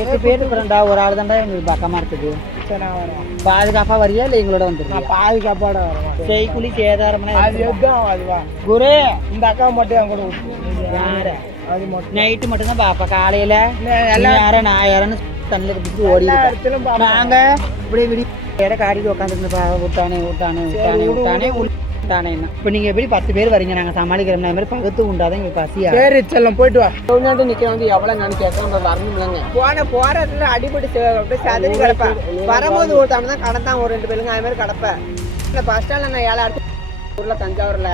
எட்டு பேர் இருக்கிறேன்டா, ஒரு ஆள் தான்டா எங்களுக்கு பக்கமா இருக்குது. பாதுகாப்பா வரியா இல்ல எங்களோட வந்துருக்கா? பாதுகாப்போட வரேன். செய்குலி சேதாரம் அதுவா குரு இந்த அக்கா மட்டும் என் கூட விட்டு யாரு அது மட்டும் நைட்டு மட்டும்தான் பாப்பா. காலையில எல்லா யாரும் நான் யாருன்னு தண்ணில பிடிச்சி ஓடி இடத்திலும் நாங்க இப்படி விடி காடிட்டு உட்காந்துருந்து விட்டானே விட்டானே விட்டானே விட்டானே விட்டானே. இப்ப நீங்க எப்படி 10 பேர் வரீங்க, நாங்க சமாளிக்கிறோம். மாதிரி பகுத்து உண்டாதான் எங்களுக்கு பசியா. சரி செல்லம் போயிட்டு வா. நிக்க வந்து எவ்வளவு நான் கேட்கணும் வரணும்லங்க. போறதுல அடிபடி சதுரி கிடப்பேன். வரும்போது ஒருத்தாம தான் கடந்தான் ஒரு 2 பேருங்க அது மாதிரி கிடப்பேன். பஸ் ஸ்டாண்ட்ல நான் 7 இடத்துல ஊர்ல தஞ்சாவூர்ல